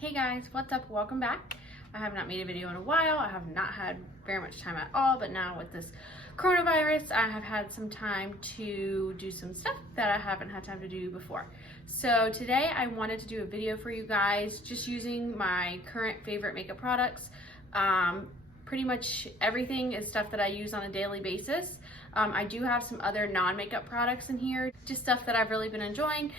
Hey guys, what's up? Welcome back. I have not made a video in a while. I have not had very much time at all, but now with this coronavirus, I have had some time to do some stuff that I haven't had time to do before. So today I wanted to do a video for you guys just using my current favorite makeup products. Pretty much everything is stuff that I use on a daily basis. I do have some other non-makeup products in here, just stuff that I've really been enjoying,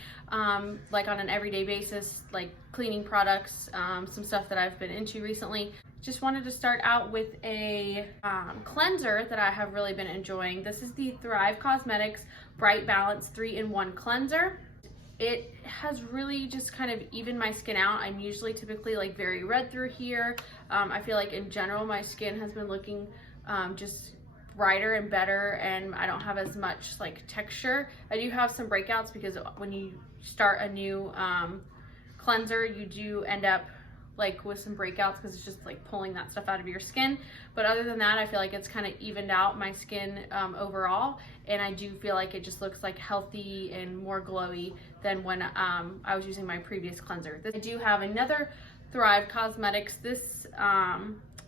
like on an everyday basis, like cleaning products, some stuff that I've been into recently. Just wanted to start out with a cleanser that I have really been enjoying. This is the Thrive Cosmetics Bright Balance 3-in-1 Cleanser. It has really just kind of evened my skin out. I'm usually typically like very red through here. I feel like in general my skin has been looking just brighter and better, and I don't have as much like texture. I do have some breakouts because when you start a new cleanser, you do end up like with some breakouts because it's just like pulling that stuff out of your skin. But other than that, I feel like it's kind of evened out my skin overall, and I do feel like it just looks like healthy and more glowy than when I was using my previous cleanser. I do have another Thrive Cosmetics. This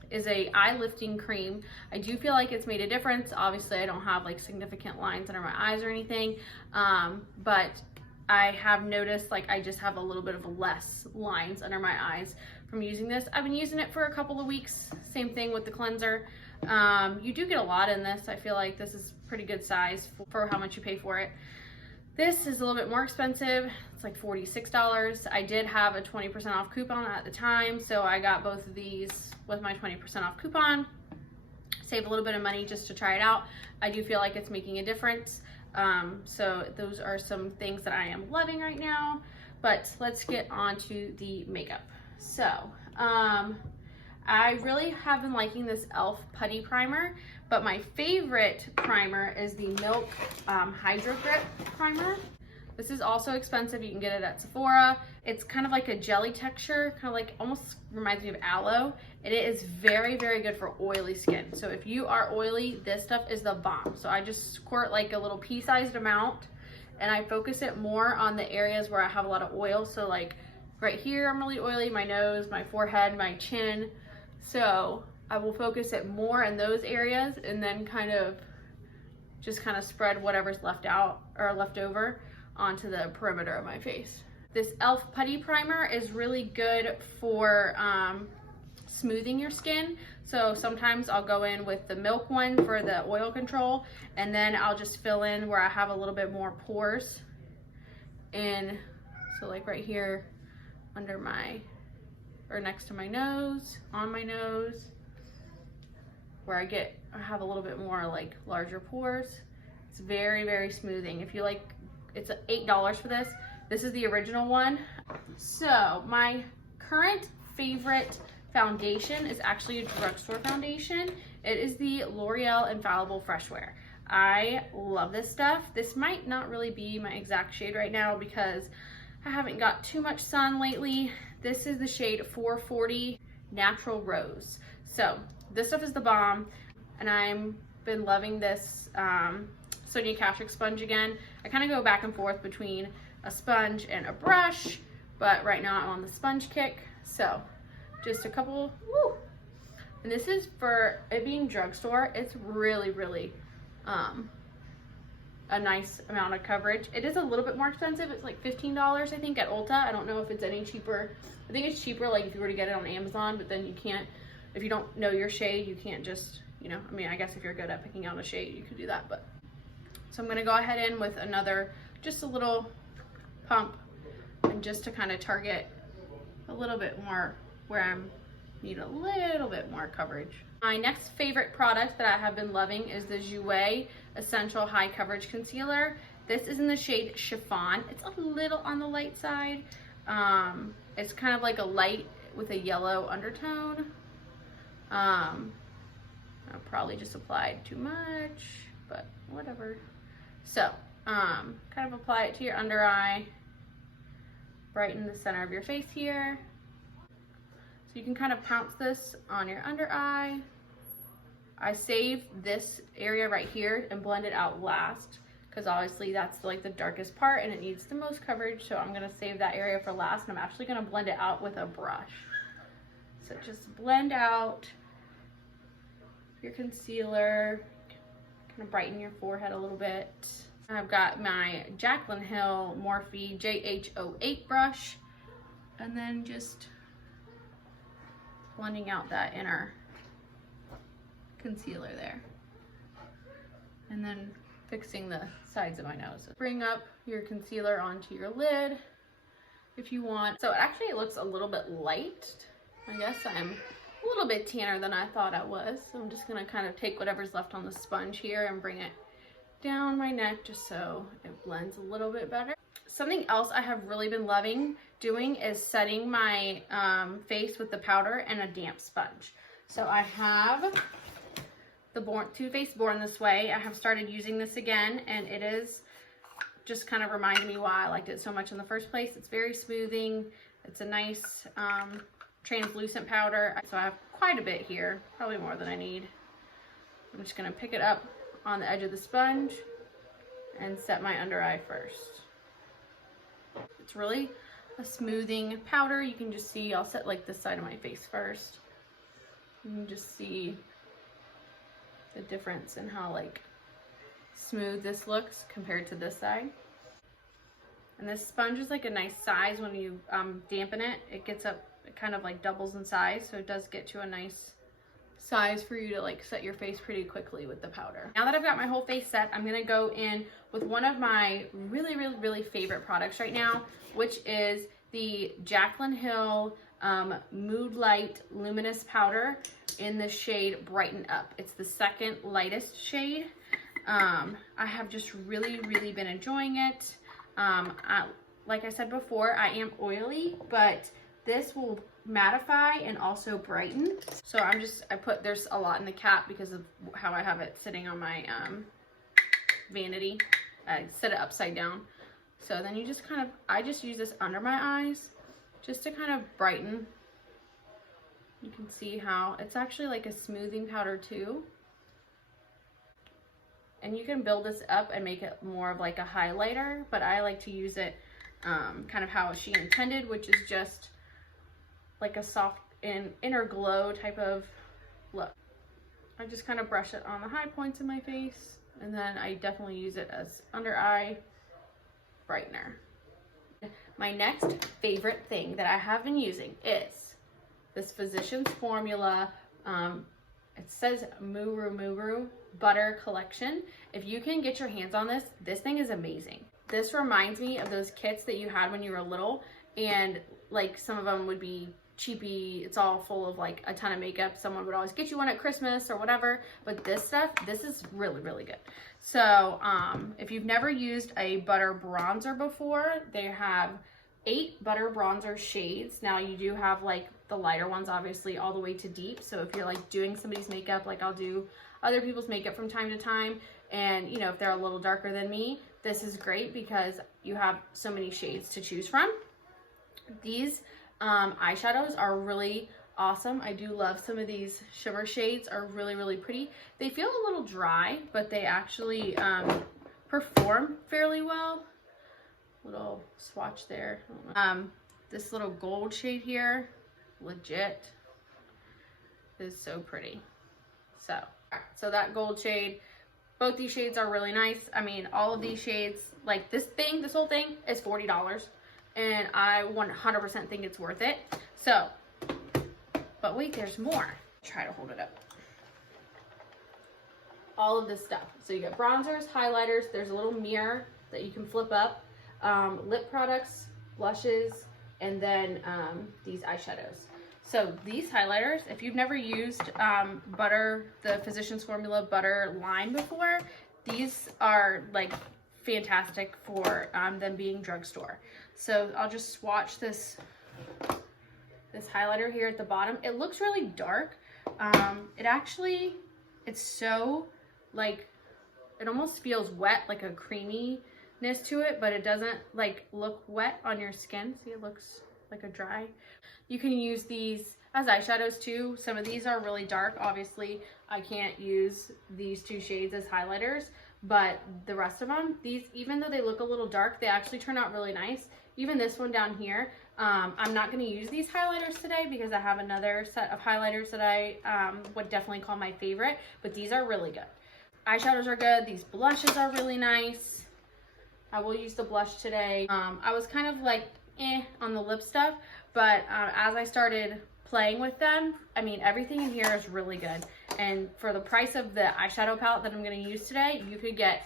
is a eye lifting cream. I do feel like it's made a difference. Obviously I don't have like significant lines under my eyes or anything, but I have noticed like I just have a little bit of less lines under my eyes from using this. I've been using it for a couple of weeks. Same thing with the cleanser. You do get a lot in this. I feel like this is pretty good size for how much you pay for it. This is a little bit more expensive. It's like $46. I did have a 20% off coupon at the time, so I got both of these with my 20% off coupon. Save a little bit of money just to try it out. I do feel like it's making a difference. So those are some things that I am loving right now, but let's get on to the makeup. So I really have been liking this e.l.f. Putty Primer, but my favorite primer is the Milk Hydro Grip Primer. This is also expensive. You can get it at Sephora. It's kind of like a jelly texture, kind of like almost reminds me of aloe, and it is very, very good for oily skin. So if you are oily, this stuff is the bomb. So I just squirt like a little pea-sized amount, and I focus it more on the areas where I have a lot of oil. So like right here, I'm really oily, my nose, my forehead, my chin. So I will focus it more in those areas, and then just kind of spread whatever's left out or left over onto the perimeter of my face. This e.l.f. Putty Primer is really good for smoothing your skin. So sometimes I'll go in with the Milk one for the oil control, and then I'll just fill in where I have a little bit more pores. And so like right here under or next to my nose, on my nose, where I have a little bit more like larger pores. It's very, very smoothing. If you like, it's $8 for this. This is the original one. So my current favorite foundation is actually a drugstore foundation. It is the L'Oreal Infallible Fresh Wear. I love this stuff. This might not really be my exact shade right now because I haven't got too much sun lately. This is the shade 440 Natural Rose. So this stuff is the bomb, and I've been loving this Sonia Kashuk sponge again. I kind of go back and forth between a sponge and a brush, but right now I'm on the sponge kick. So just a couple, woo. And this is for it being drugstore. It's really, really a nice amount of coverage. It is a little bit more expensive. It's like $15, I think, at Ulta. I don't know if it's any cheaper. I think it's cheaper like if you were to get it on Amazon, but then you can't, if you don't know your shade, you can't just, you know, I mean, I guess if you're good at picking out a shade, you could do that. But so I'm gonna go ahead in with another, just a little pump, and just to kind of target a little bit more where I need a little bit more coverage. My next favorite product that I have been loving is the Jouer Essential High Coverage Concealer. This is in the shade Chiffon. It's a little on the light side. It's kind of like a light with a yellow undertone. I probably just applied too much, but whatever. So, kind of apply it to your under eye, right in the center of your face here. So you can kind of pounce this on your under eye. I save this area right here and blend it out last because obviously that's like the darkest part and it needs the most coverage. So I'm gonna save that area for last, and I'm actually gonna blend it out with a brush. So just blend out your concealer, kind of brighten your forehead a little bit. I've got my Jaclyn Hill Morphe JH08 brush, and then just blending out that inner concealer there. And then fixing the sides of my nose. Bring up your concealer onto your lid if you want. So it actually looks a little bit light. I guess I'm a little bit tanner than I thought I was. So I'm just gonna kind of take whatever's left on the sponge here and bring it down my neck just so it blends a little bit better. Something else I have really been loving doing is setting my face with the powder and a damp sponge. So I have the Too Faced Born This Way. I have started using this again, and it is just kind of reminding me why I liked it so much in the first place. It's very smoothing. It's a nice translucent powder. So I have quite a bit here, probably more than I need. I'm just gonna pick it up on the edge of the sponge and set my under eye first. It's really a smoothing powder. You can just see, I'll set like this side of my face first. You can just see the difference in how like smooth this looks compared to this side. And this sponge is like a nice size when you dampen it. It gets up, it kind of like doubles in size, so it does get to a nice size for you to like set your face pretty quickly with the powder. Now that I've got my whole face set, I'm gonna go in with one of my really favorite products right now, which is the Jaclyn Hill Mood Light Luminous Powder in the shade Brighten Up. It's the second lightest shade. I have just really been enjoying it. Like I said before, I am oily, but this will mattify and also brighten. So there's a lot in the cap because of how I have it sitting on my vanity. I set it upside down. So then you just kind of, I just use this under my eyes just to kind of brighten. You can see how it's actually like a smoothing powder too. And you can build this up and make it more of like a highlighter, but I like to use it kind of how she intended, which is just like a soft and inner glow type of look. I just kind of brush it on the high points of my face, and then I definitely use it as under eye brightener. My next favorite thing that I have been using is this Physicians Formula, it says Muru Butter Collection. If you can get your hands on this, this thing is amazing. This reminds me of those kits that you had when you were little, and like some of them would be cheapy. It's all full of like a ton of makeup. Someone would always get you one at Christmas or whatever, but this stuff, this is really good. So if you've never used a butter bronzer before, they have 8 butter bronzer shades. Now you do have like the lighter ones, obviously, all the way to deep. So if you're like doing somebody's makeup, like I'll do other people's makeup from time to time, and you know, if they're a little darker than me, this is great because you have so many shades to choose from. These eyeshadows are really awesome. I do love some of these shimmer shades, are really pretty. They feel a little dry, but they actually perform fairly well. Little swatch there. This little gold shade here, legit, is so pretty. So that gold shade, both these shades are really nice. I mean, all of these shades, like this whole thing is $40, and I 100% think it's worth it. So, but wait, there's more. Try to hold it up. All of this stuff. So you get bronzers, highlighters, there's a little mirror that you can flip up, lip products, blushes, and then these eyeshadows. So these highlighters, if you've never used the Physicians Formula Butter line before, these are like fantastic for them being drugstore. So I'll just swatch this highlighter here at the bottom. It looks really dark. It's so like, it almost feels wet, like a creaminess to it, but it doesn't like look wet on your skin. See, it looks like a dry. You can use these as eyeshadows too. Some of these are really dark. Obviously, I can't use these 2 shades as highlighters, but the rest of them, these, even though they look a little dark, they actually turn out really nice. Even this one down here, I'm not going to use these highlighters today because I have another set of highlighters that I would definitely call my favorite, but these are really good. Eyeshadows are good. These blushes are really nice. I will use the blush today. I was kind of like on the lip stuff, but as I started playing with them, I mean, everything in here is really good. And for the price of the eyeshadow palette that I'm going to use today, you could get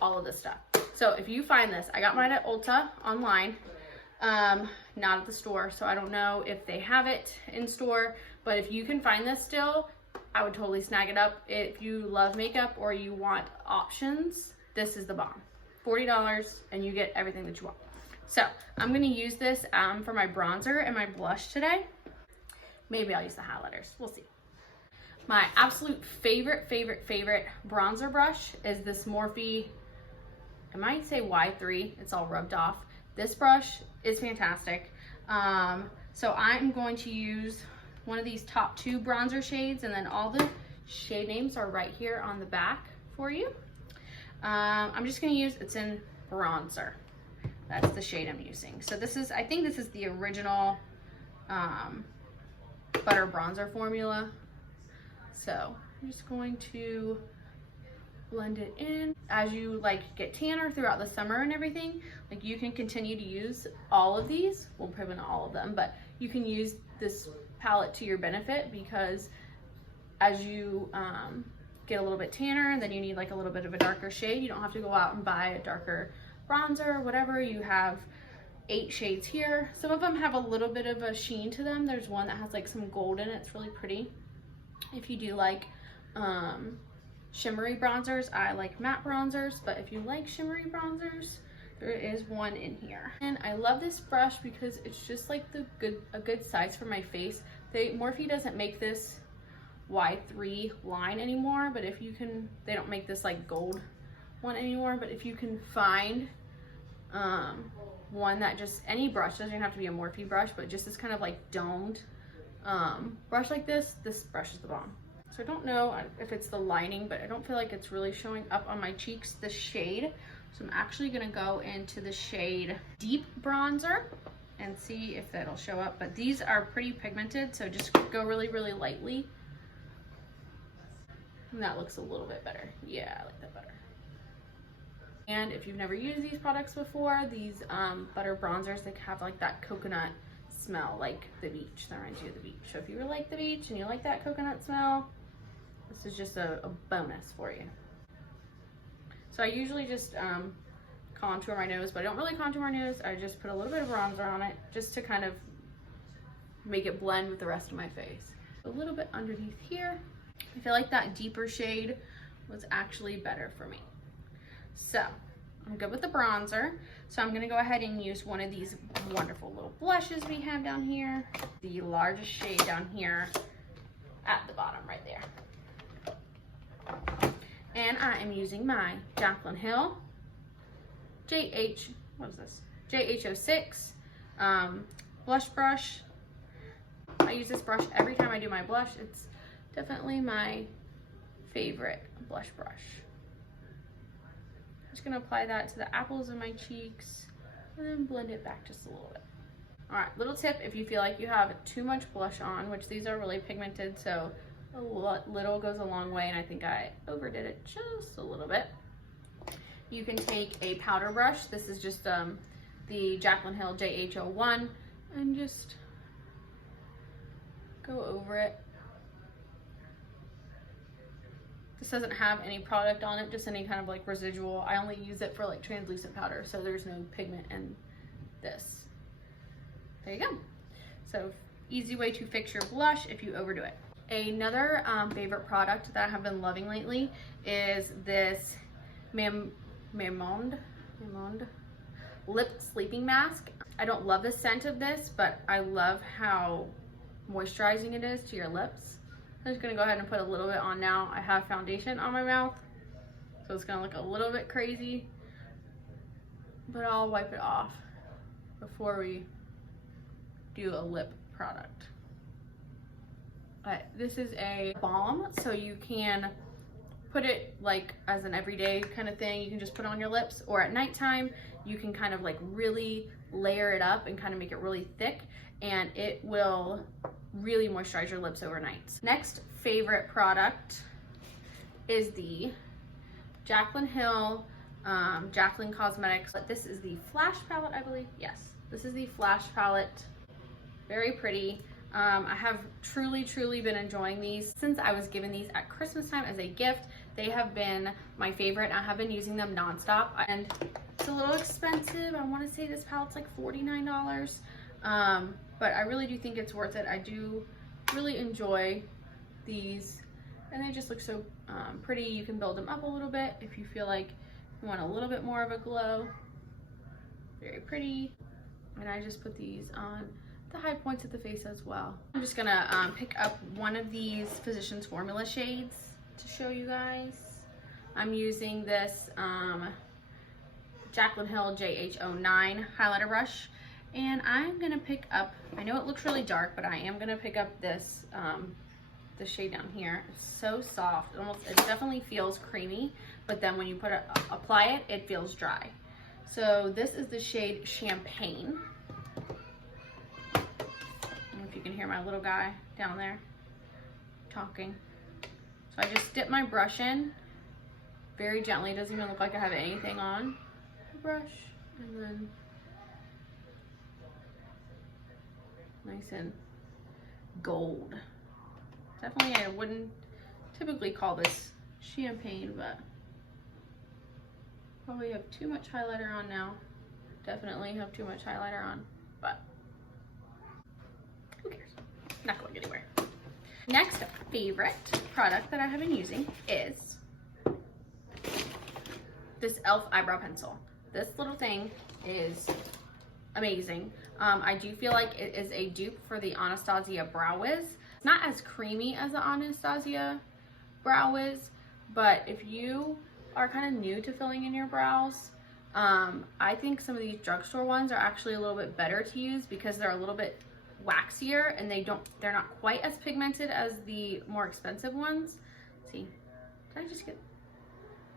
all of this stuff. So if you find this, I got mine at Ulta online, not at the store, so I don't know if they have it in store, but if you can find this still, I would totally snag it up. If you love makeup or you want options, this is the bomb. $40 and you get everything that you want. So I'm going to use this for my bronzer and my blush today. Maybe I'll use the highlighters. We'll see. My absolute favorite bronzer brush is this Morphe, I might say Y3. It's all rubbed off. This brush is fantastic. So I'm going to use one of these top 2 bronzer shades, and then all the shade names are right here on the back for you. I'm just going to use, it's in bronzer. That's the shade I'm using. So this is, I think this is the original butter bronzer formula. So I'm just going to blend it in. As you like get tanner throughout the summer and everything, like you can continue to use all of these. Well, probably not all of them, but you can use this palette to your benefit, because as you get a little bit tanner and then you need like a little bit of a darker shade, you don't have to go out and buy a darker bronzer or whatever. You have 8 shades here. Some of them have a little bit of a sheen to them. There's one that has like some gold in it. It's really pretty. If you do like shimmery bronzers, I like matte bronzers, but if you like shimmery bronzers, there is one in here. And I love this brush because it's just like a good size for my face. Morphe doesn't make this Y3 line anymore, but if you can, they don't make this like gold one anymore, but if you can find one that just, any brush, doesn't even have to be a Morphe brush, but just this kind of like domed brush like this brush is the bomb. So I don't know if it's the lining, but I don't feel like it's really showing up on my cheeks, the shade. So I'm actually gonna go into the shade Deep Bronzer and see if that'll show up. But these are pretty pigmented, so just go really lightly. And that looks a little bit better. Yeah, I like that better. And if you've never used these products before, these butter bronzers, they have like that coconut smell, like the beach. That reminds you of the beach. So if you like the beach and you like that coconut smell, this is just a bonus for you. So I usually just contour my nose, but I don't really contour my nose. I just put a little bit of bronzer on it just to kind of make it blend with the rest of my face. A little bit underneath here. I feel like that deeper shade was actually better for me. So I'm good with the bronzer. So I'm gonna go ahead and use one of these wonderful little blushes we have down here. The largest shade down here at the bottom right there. And I am using my Jaclyn Hill JH06 blush brush. I use this brush every time I do my blush. It's definitely my favorite blush brush. I'm just gonna apply that to the apples of my cheeks and then blend it back just a little bit. All right, little tip, if you feel like you have too much blush on, which these are really pigmented, so a little goes a long way, and I think I overdid it just a little bit. You can take a powder brush. This is just the Jaclyn Hill JH01, and just go over it. This doesn't have any product on it, just any kind of like residual. I only use it for like translucent powder, so there's no pigment in this. There you go. So easy way to fix your blush if you overdo it. Another favorite product that I have been loving lately is this Maam lip sleeping mask. I don't love the scent of this, but I love how moisturizing it is to your lips. I'm just gonna go ahead and put a little bit on now. I have foundation on my mouth, so it's gonna look a little bit crazy, but I'll wipe it off before we do a lip product. This is a balm, so you can put it like as an everyday kind of thing. You can just put it on your lips, or at nighttime, you can kind of like really layer it up and kind of make it really thick, and it will really moisturize your lips overnight. Next favorite product is the Jaclyn Hill Jaclyn Cosmetics. This is the Flash palette, I believe. Yes, this is the Flash palette. Very pretty. I have truly been enjoying these since I was given these at Christmas time as a gift. They have been my favorite. I have been using them nonstop, and it's a little expensive. I want to say this palette's like $49, but I really do think it's worth it. I do really enjoy these, and they just look so pretty. You can build them up a little bit if you feel like you want a little bit more of a glow. Very pretty. And I just put these on the high points of the face as well. I'm just gonna pick up one of these Physicians Formula shades to show you guys. I'm using this Jaclyn Hill JH09 highlighter brush, and I'm gonna pick up, I know it looks really dark, but I am gonna pick up this the shade down here. It's so soft. It definitely feels creamy, but then when you apply it, it feels dry. So this is the shade Champagne. If you can hear my little guy down there talking. So I just dip my brush in very gently. It doesn't even look like I have anything on the brush. And then nice and gold. Definitely I wouldn't typically call this champagne, but probably have too much highlighter on now. Definitely have too much highlighter on, but who cares? Not going anywhere. Next favorite product that I have been using is this e.l.f. eyebrow pencil. This little thing is amazing. I do feel like it is a dupe for the Anastasia Brow Wiz. It's not as creamy as the Anastasia Brow Wiz, but if you are kind of new to filling in your brows, I think some of these drugstore ones are actually a little bit better to use because they're a little bit waxier and they're not quite as pigmented as the more expensive ones. Let's see, did I just get,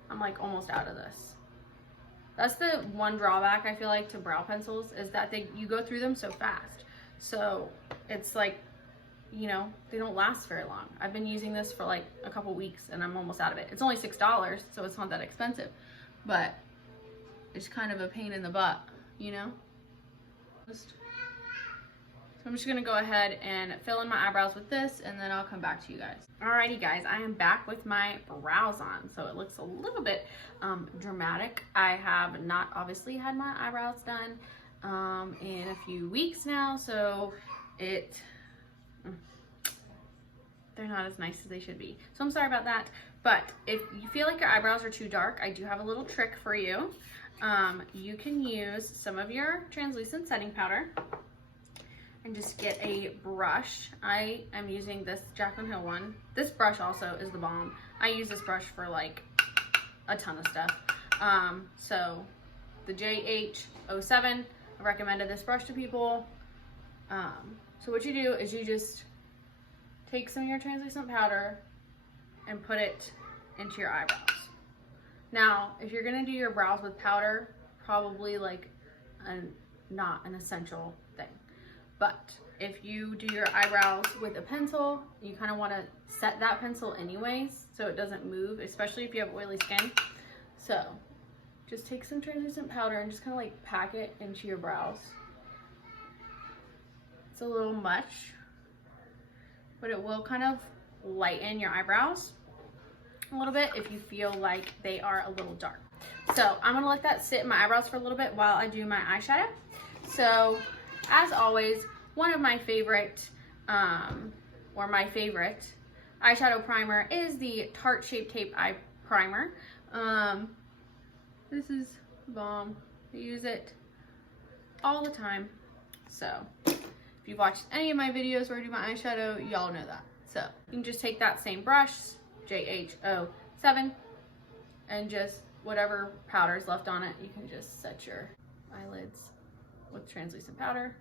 I'm like almost out of this. That's the one drawback I feel like to brow pencils, is that you go through them so fast. So it's like, you know, they don't last very long. I've been using this for like a couple weeks and I'm almost out of it. It's only $6, so it's not that expensive, but it's kind of a pain in the butt, you know? So I'm just gonna go ahead and fill in my eyebrows with this, and then I'll come back to you guys. Alrighty guys, I am back with my brows on. So it looks a little bit dramatic. I have not obviously had my eyebrows done in a few weeks now, so they're not as nice as they should be. So I'm sorry about that. But if you feel like your eyebrows are too dark, I do have a little trick for you. You can use some of your translucent setting powder and just get a brush. I am using this Jaclyn Hill one. This brush also is the bomb. I use this brush for like a ton of stuff. So the JH07, I recommended this brush to people. So what you do is you just take some of your translucent powder and put it into your eyebrows. Now, if you're gonna do your brows with powder, probably like not an essential thing. But if you do your eyebrows with a pencil, you kind of want to set that pencil anyways so it doesn't move, especially if you have oily skin. So just take some translucent powder and just kind of like pack it into your brows. It's a little much, but it will kind of lighten your eyebrows a little bit if you feel like they are a little dark. So I'm gonna let that sit in my eyebrows for a little bit while I do my eyeshadow. So as always, one of my favorite, or my favorite eyeshadow primer is the Tarte Shape Tape Eye Primer. This is bomb. I use it all the time. So if you've watched any of my videos where I do my eyeshadow, y'all know that. So you can just take that same brush, JH07, and just whatever powder is left on it, you can just set your eyelids with translucent powder.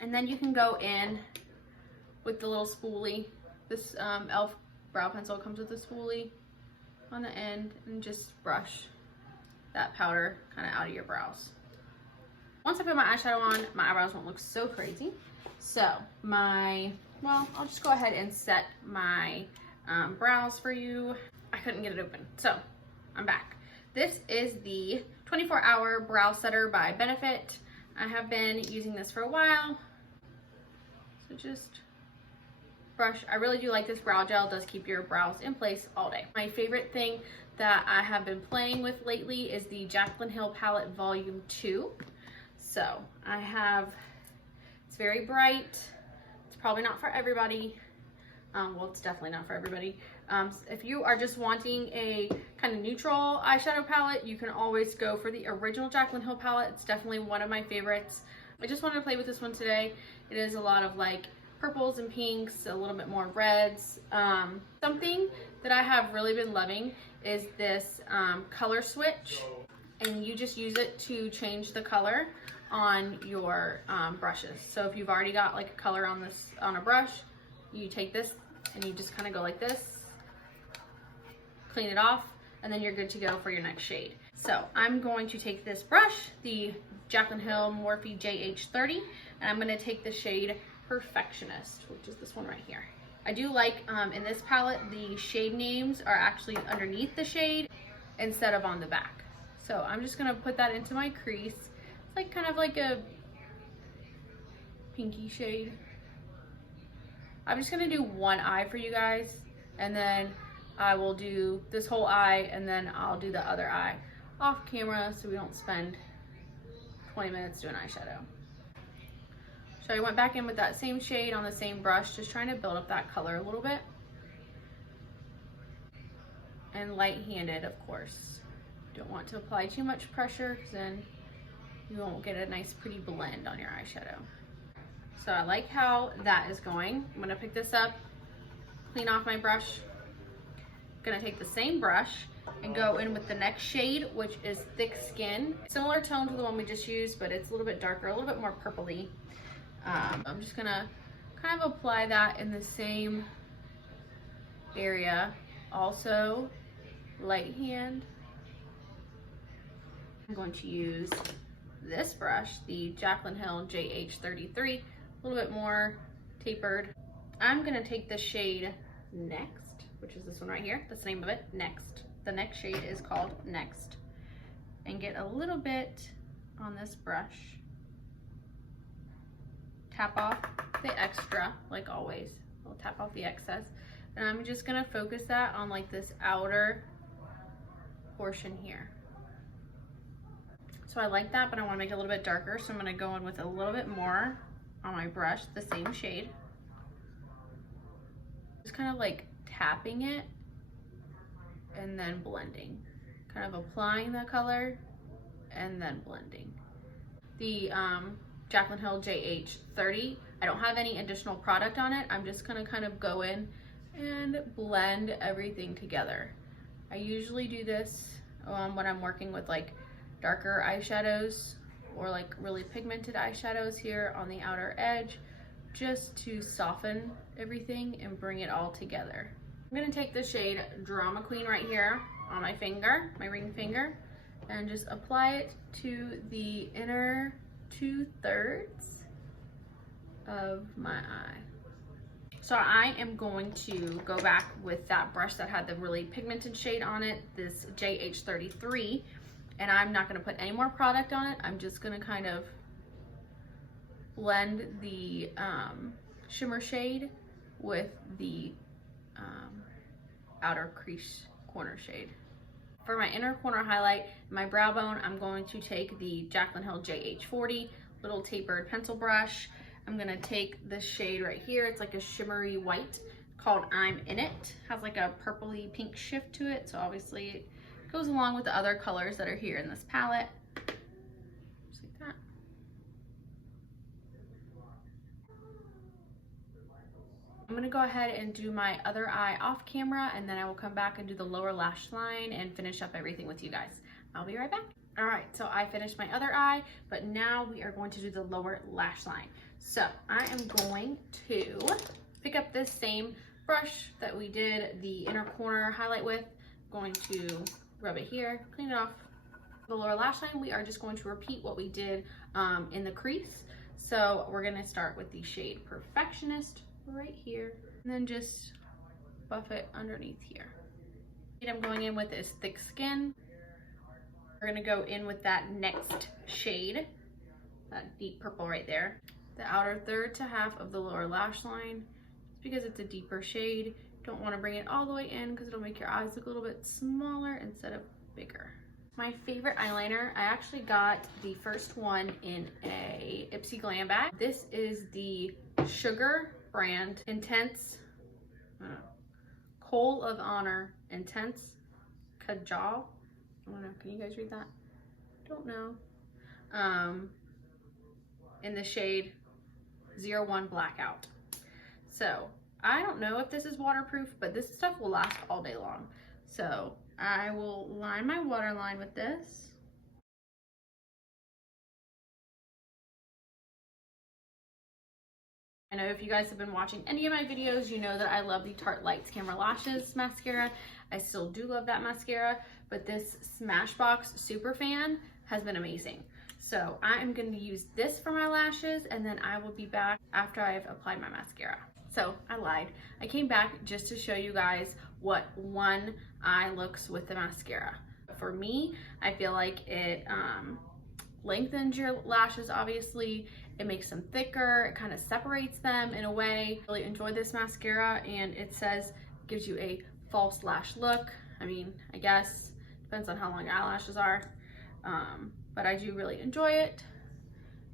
And then you can go in with the little spoolie. This e.l.f. brow pencil comes with a spoolie. on the end and just brush that powder kind of out of your brows. Once I put my eyeshadow on, my eyebrows won't look so crazy. So well, I'll just go ahead and set my brows for you. I couldn't get it open, so I'm back. This is the 24-hour brow setter by Benefit. I have been using this for a while. So just brush. I really do like this brow gel. It does keep your brows in place all day. My favorite thing that I have been playing with lately is the Jaclyn Hill palette volume 2. So it's very bright. It's probably not for everybody. Well, it's definitely not for everybody. If you are just wanting a kind of neutral eyeshadow palette, you can always go for the original Jaclyn Hill palette. It's definitely one of my favorites. I just wanted to play with this one today. It is a lot of like purples and pinks, a little bit more reds. Something that I have really been loving is this color switch, and you just use it to change the color on your brushes. So if you've already got like a color on a brush, you take this and you just kind of go like this, clean it off, and then you're good to go for your next shade. So I'm going to take this brush, the Jaclyn Hill Morphe JH30, and I'm going to take the shade Perfectionist, which is this one right here. I do like in this palette, the shade names are actually underneath the shade instead of on the back. So I'm just going to put that into my crease. It's like kind of like a pinky shade. I'm just going to do one eye for you guys, and then I will do this whole eye, and then I'll do the other eye off camera so we don't spend 20 minutes doing eyeshadow. So I went back in with that same shade on the same brush, just trying to build up that color a little bit. And light-handed, of course. Don't want to apply too much pressure, because then you won't get a nice pretty blend on your eyeshadow. So I like how that is going. I'm gonna pick this up, clean off my brush. Gonna take the same brush and go in with the next shade, which is Thick Skin. Similar tone to the one we just used, but it's a little bit darker, a little bit more purpley. I'm just gonna kind of apply that in the same area. Also, light hand. I'm going to use this brush, the Jaclyn Hill JH33, a little bit more tapered. I'm gonna take the shade Next, which is this one right here. That's the name of it, Next. The next shade is called Next. And get a little bit on this brush. Tap off the extra, like always. I'll tap off the excess. And I'm just gonna focus that on like this outer portion here. So I like that, but I wanna make it a little bit darker, so I'm gonna go in with a little bit more on my brush, the same shade. Just kind of like tapping it and then blending. Kind of applying the color and then blending. The Jaclyn Hill JH30, I don't have any additional product on it. I'm just gonna kind of go in and blend everything together. I usually do this when I'm working with like darker eyeshadows or like really pigmented eyeshadows here on the outer edge, just to soften everything and bring it all together. I'm gonna take the shade Drama Queen right here on my finger, my ring finger, and just apply it to the inner 2/3 of my eye. So I am going to go back with that brush that had the really pigmented shade on it, this JH33, and I'm not gonna put any more product on it. I'm just gonna kind of blend the shimmer shade with the outer crease corner shade. For my inner corner highlight, my brow bone, I'm going to take the Jaclyn Hill JH40 little tapered pencil brush. I'm gonna take this shade right here. It's like a shimmery white called I'm In It. Has like a purpley pink shift to it, so obviously it goes along with the other colors that are here in this palette. Just like that. I'm gonna go ahead and do my other eye off camera, and then I will come back and do the lower lash line and finish up everything with you guys. I'll be right back. All right, so I finished my other eye, but now we are going to do the lower lash line. So I am going to pick up this same brush that we did the inner corner highlight with. I'm going to rub it here, clean it off. The lower lash line, we are just going to repeat what we did in the crease. So we're gonna start with the shade Perfectionist right here, and then just buff it underneath here. I'm going in with is Thick Skin. We're gonna go in with that next shade, that deep purple right there. The outer third to half of the lower lash line, just because it's a deeper shade. Don't wanna bring it all the way in because it'll make your eyes look a little bit smaller instead of bigger. My favorite eyeliner, I actually got the first one in a Ipsy Glam bag. This is the Sugar brand Intense, Coal of Honor Intense Kajal. I don't know, can you guys read that? Don't know. In the shade 01 Blackout. So I don't know if this is waterproof, but this stuff will last all day long. So I will line my waterline with this. I know if you guys have been watching any of my videos, you know that I love the Tarte Lights Camera Lashes mascara. I still do love that mascara, but this Smashbox Super Fan has been amazing. So I am going to use this for my lashes, and then I will be back after I've applied my mascara. So I lied. I came back just to show you guys what one eye looks with the mascara. For me, I feel like it lengthens your lashes, obviously. It makes them thicker. It kind of separates them in a way. I really enjoy this mascara, and it says it gives you a false lash look. I mean, I guess depends on how long your eyelashes are, but I do really enjoy it,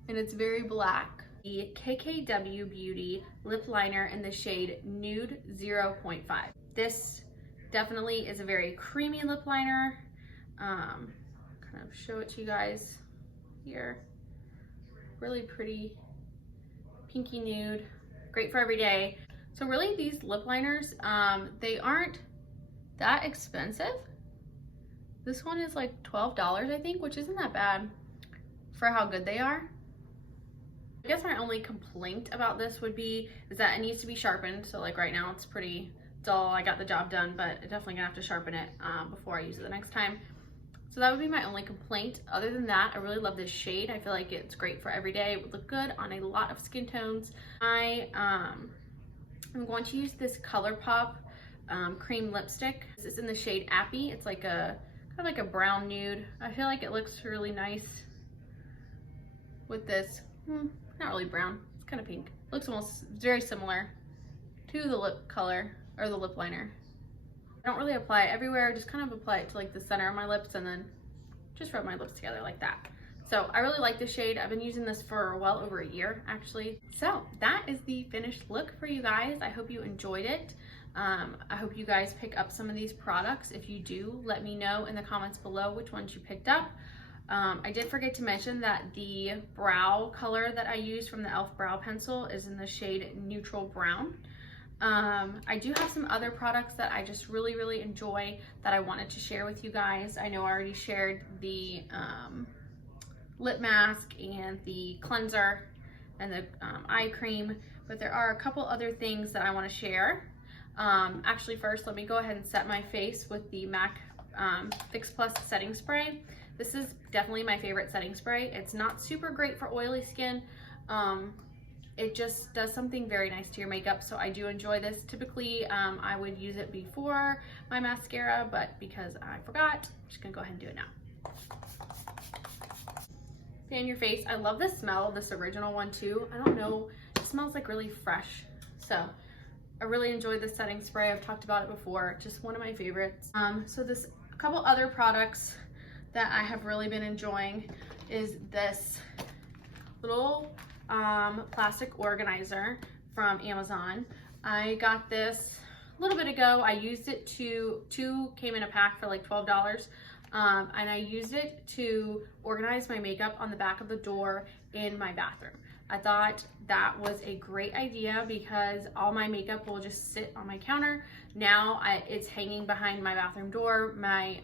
and it's very black. The KKW Beauty lip liner in the shade Nude 0.5. This definitely is a very creamy lip liner. Kind of show it to you guys here. Really pretty pinky nude, great for every day. So really these lip liners, they aren't that expensive. This one is like $12, I think, which isn't that bad for how good they are. I guess my only complaint about this would be is that it needs to be sharpened. So like right now it's pretty dull. I got the job done, but I'm definitely gonna have to sharpen it before I use it the next time. So that would be my only complaint. Other than that, I really love this shade. I feel like it's great for every day. It would look good on a lot of skin tones. I'm going to use this ColourPop cream lipstick. This is in the shade Appy. It's like a kind of like a brown nude. I feel like it looks really nice with this. Not really brown. It's kind of pink. Looks almost very similar to the lip color or the lip liner. I don't really apply it everywhere, just kind of apply it to like the center of my lips and then just rub my lips together like that. So I really like this shade. I've been using this for well over a year actually. So that is the finished look for you guys. I hope you enjoyed it. I hope you guys pick up some of these products. If you do, let me know in the comments below which ones you picked up. I did forget to mention that the brow color that I used from the e.l.f. brow pencil is in the shade Neutral Brown. I do have some other products that I just really enjoy that I wanted to share with you guys. I know I already shared the lip mask and the cleanser and the eye cream, but there are a couple other things that I want to share. Actually first, let me go ahead and set my face with the MAC Fix Plus setting spray. This is definitely my favorite setting spray. It's not super great for oily skin. It just does something very nice to your makeup, so I do enjoy this. Typically, I would use it before my mascara, but because I forgot, I'm just gonna go ahead and do it now. Fan your face. I love the smell of this original one too. I don't know, it smells like really fresh. So I really enjoy this setting spray. I've talked about it before, just one of my favorites. So this, a couple other products that I have really been enjoying is this little plastic organizer from Amazon. I got this a little bit ago. I used it two came in a pack for like $12. And I used it to organize my makeup on the back of the door in my bathroom. I thought that was a great idea because all my makeup will just sit on my counter. Now it's hanging behind my bathroom door. My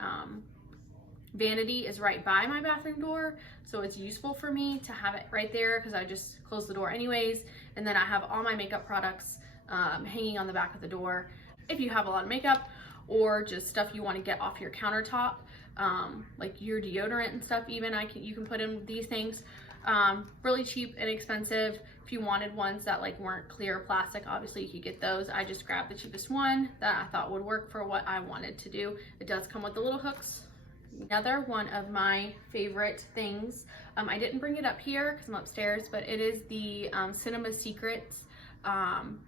vanity is right by my bathroom door, so it's useful for me to have it right there because I just close the door anyways, and then I have all my makeup products hanging on the back of the door. If you have a lot of makeup or just stuff you want to get off your countertop, like your deodorant and stuff. Even you can put in these things. Really cheap, inexpensive. If you wanted ones that like weren't clear plastic, obviously you could get those. I just grabbed the cheapest one that I thought would work for what I wanted to do. It does come with the little hooks. Another one of my favorite things, I didn't bring it up here because I'm upstairs, but it is the Cinema Secrets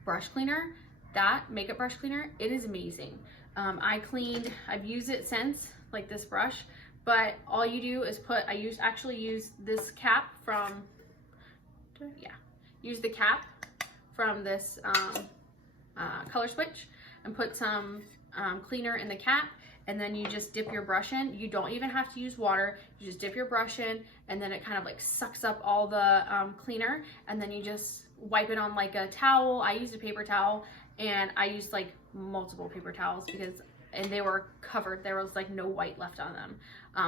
brush cleaner. That makeup brush cleaner, it is amazing. I've used it since, like this brush, but all you do is actually use this cap from, use the cap from this color switch and put some cleaner in the cap, and then you just dip your brush in. You don't even have to use water. You just dip your brush in, and then it kind of like sucks up all the cleaner, and then you just wipe it on like a towel. I used a paper towel, and I used like multiple paper towels and they were covered. There was like no white left on them,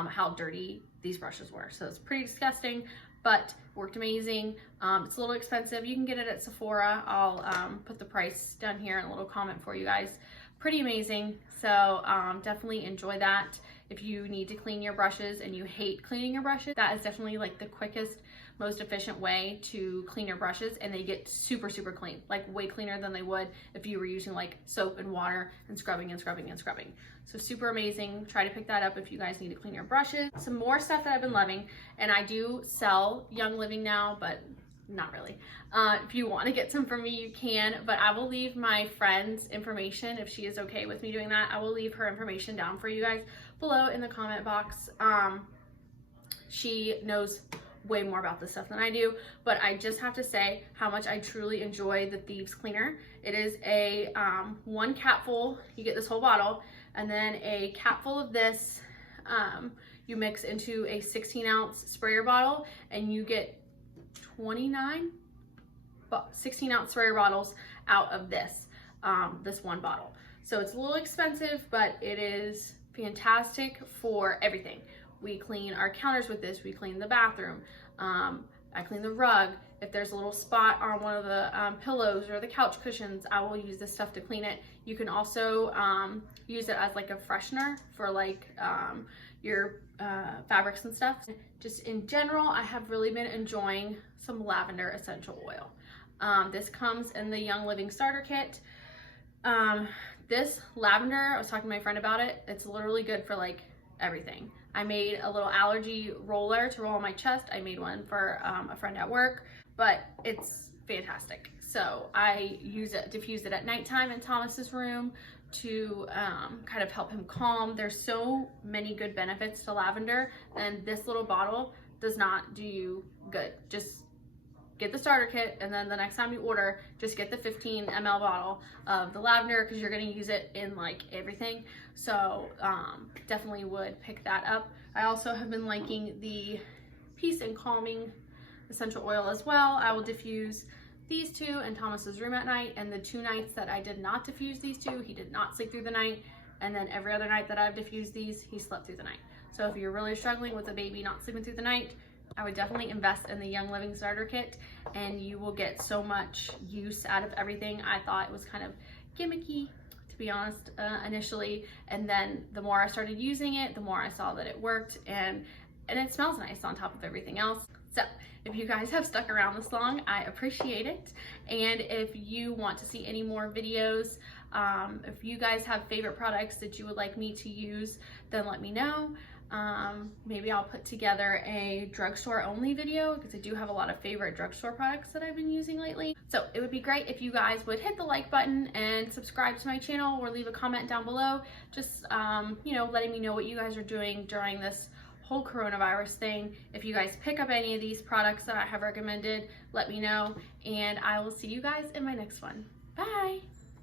how dirty these brushes were. So it's pretty disgusting, but worked amazing. It's a little expensive. You can get it at Sephora. I'll put the price down here in a little comment for you guys. Pretty amazing. So definitely enjoy that. If you need to clean your brushes and you hate cleaning your brushes, that is definitely like the quickest, most efficient way to clean your brushes, and they get super, super clean, like way cleaner than they would if you were using like soap and water and scrubbing and scrubbing and scrubbing. So super amazing. Try to pick that up if you guys need to clean your brushes. Some more stuff that I've been loving, and I do sell Young Living now, but not really. If you want to get some from me, you can, but I will leave my friend's information, if she is okay with me doing that. I will leave her information down for you guys below in the comment box. She knows way more about this stuff than I do, but I just have to say how much I truly enjoy the Theives Cleaner. It is a one capful. You get this whole bottle, and then a capful of this you mix into a 16-ounce sprayer bottle, and you get 29 16-ounce sprayer bottles out of this this one bottle. So it's a little expensive, but it is fantastic for everything. We clean our counters with this. We clean the bathroom. I clean the rug. If there's a little spot on one of the pillows or the couch cushions, I will use this stuff to clean it. You can also use it as like a freshener for like your fabrics and stuff. Just in general, I have really been enjoying some lavender essential oil. This comes in the Young Living starter kit. This lavender, I was talking to my friend about it. It's literally good for like everything. I made a little allergy roller to roll on my chest. I made one for a friend at work, but it's fantastic. So I diffuse it at nighttime in Thomas's room to kind of help him calm. There's so many good benefits to lavender, and this little bottle does not do you good. Just get the starter kit, and then the next time you order, just get the 15 ml bottle of the lavender, because you're going to use it in like everything. So definitely would pick that up. I also have been liking the Peace and Calming essential oil as well. I will diffuse these two in Thomas's room at night, and the 2 nights that I did not diffuse these two, he did not sleep through the night, and then every other night that I've diffused these, he slept through the night. So if you're really struggling with a baby not sleeping through the night, I would definitely invest in the Young Living starter kit, and you will get so much use out of everything. I thought it was kind of gimmicky, to be honest, initially, and then the more I started using it, the more I saw that it worked, and it smells nice on top of everything else. So if you guys have stuck around this long, I appreciate it. And if you want to see any more videos, if you guys have favorite products that you would like me to use, then let me know. Maybe I'll put together a drugstore only video, because I do have a lot of favorite drugstore products that I've been using lately. So it would be great if you guys would hit the like button and subscribe to my channel, or leave a comment down below, just you know, letting me know what you guys are doing during this whole coronavirus thing. If you guys pick up any of these products that I have recommended, let me know, and I will see you guys in my next one. Bye.